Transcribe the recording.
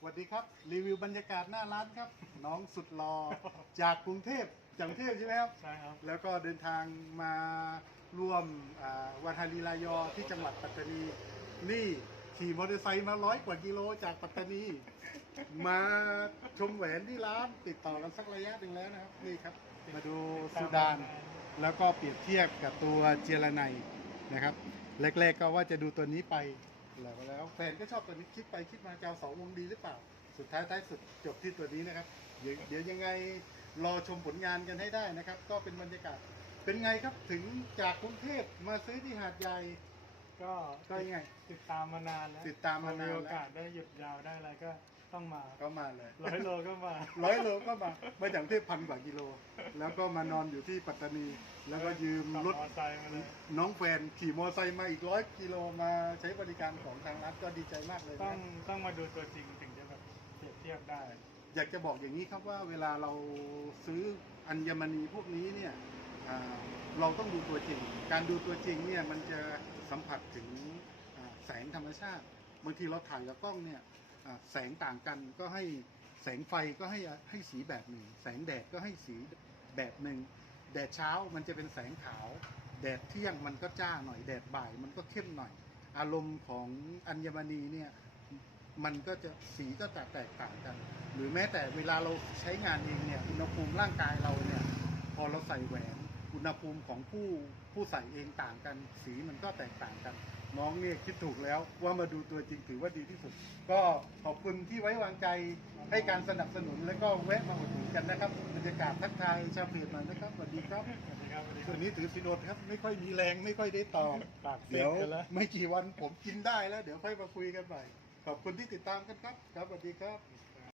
สวัสดีครับ รีวิวบรรยากาศหน้าร้านครับ น้องสุดรอจากกรุงเทพจากกรุงเทพใช่ไหมครับ ใช่ครับ แล้วก็เดินทางมาร่วมอ่าวันฮารีลายอที่จังหวัดปัตตานี นี่ขี่มอเตอร์ไซค์มาร้อยกว่ากิโลจากปัตตานี มาชมแหวนที่ร้านติดต่อกันสักระยะหนึ่งแล้วนะครับ นี่ครับ มาดูสุดาน แล้วก็เปรียบเทียบกับตัวเจรไนนะครับแรกๆก็ว่าจะดูตัวนี้ไป แล้วแล้วแฟนก็ชอบตัวนี้คิดไปคิดมาจะเอาสองวงดีหรือเปล่า สุดท้ายท้ายสุดจบที่ตัวนี้นะครับ เดี๋ยวเดี๋ยวยังไงรอชมผลงานกันให้ได้นะครับ ก็เป็นบรรยากาศเป็นไงครับถึงจากกรุงเทพมาซื้อที่หาดใหญ่ก็ก็ยังไง ติดตามมานานแล้วติดตามมานานแล้ว โอกาสได้หยุดยาวได้อะไรก็ ต้องมาก็มาเลยร้อยโลก็มา ร้อยโลก็มา มาจากกรุงเทพพันกว่ากิโล แล้วก็มานอนอยู่ที่ปัตตานี แล้วก็ยืมขับรถมอเตอร์ไซค์มาเลยน้องแฟนขี่มอเตอร์ไซค์มาอีกร้อยกิโลมาใช้บริการของทางรัฐก็ดีใจมากเลยต้อนะงต้องมาดูตัวจริงถึงจะแบบเปรียบเทียบได้ อยากจะบอกอย่างนี้ครับว่าเวลาเราซื้ออัญมณีพวกนี้เนี่ยอ่าเราต้องดูตัวจริง การดูตัวจริงเนี่ยมันจะสัมผัสถึงอ่าแสงธรรมชาติบางทีเราถ่ายกับกล้องเนี่ยอ่า แสงต่างกันก็ให้แสงไฟก็ให้ให้สีแบบหนึ่ง แสงแดดก็ให้สีแบบหนึ่ง แดดเช้ามันจะเป็นแสงขาว แดดเที่ยงมันก็จ้าหน่อย แดดบ่ายมันก็เข้มหน่อย อารมณ์ของอัญมณีเนี่ยมันก็จะสีก็จะแตกต่างกัน หรือแม้แต่เวลาเราใช้งานเองเนี่ยอุณหภูมิร่างกายเราเนี่ยพอเราใส่แหวน อุณหภูมิของผู้ผู้ใส่เองต่างกัน สีมันก็แตกต่างกัน น้องเนี่ยคิดถูกแล้วว่ามาดูตัวจริงถือว่าดีที่สุด ก็ขอบคุณที่ไว้วางใจให้การสนับสนุนแล้วก็แวะมาอุดหนุนกันนะครับบรรยากาศทักทายชาวเพจหน่อยนะครับสวัสดีครับสวัสดีครับสวัสดีคตัรัวบนี้ถือสิโดดครับไม่ค่อยมีแรงไม่ค่อยได้ตอบปากเสีเดี๋ยยวกันแล้วไม่กี่วันผมกินได้แล้ว เดี๋ยวค่อยมาคุยกันใหม่ขอบคุณที่ติดตามกันครับครับสวัสดีครับ